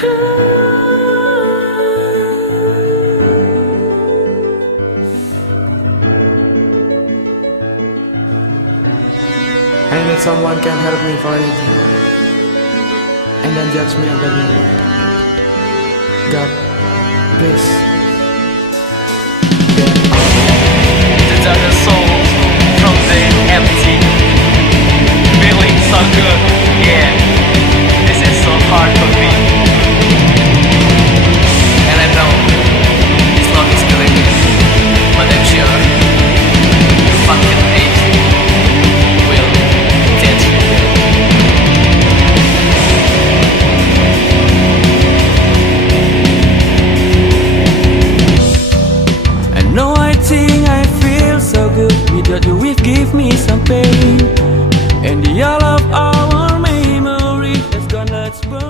I need someone can help me for anything, and then judge me accordingly. God, please. The darker soul from the empty, feeling so good. Yeah, this is so hard for me, and I know it's not as good as this, but I'm sure the fucking hate will get you. I know I think I feel so good without you, it give me some pain. And the all of our memory has gone, let's burn.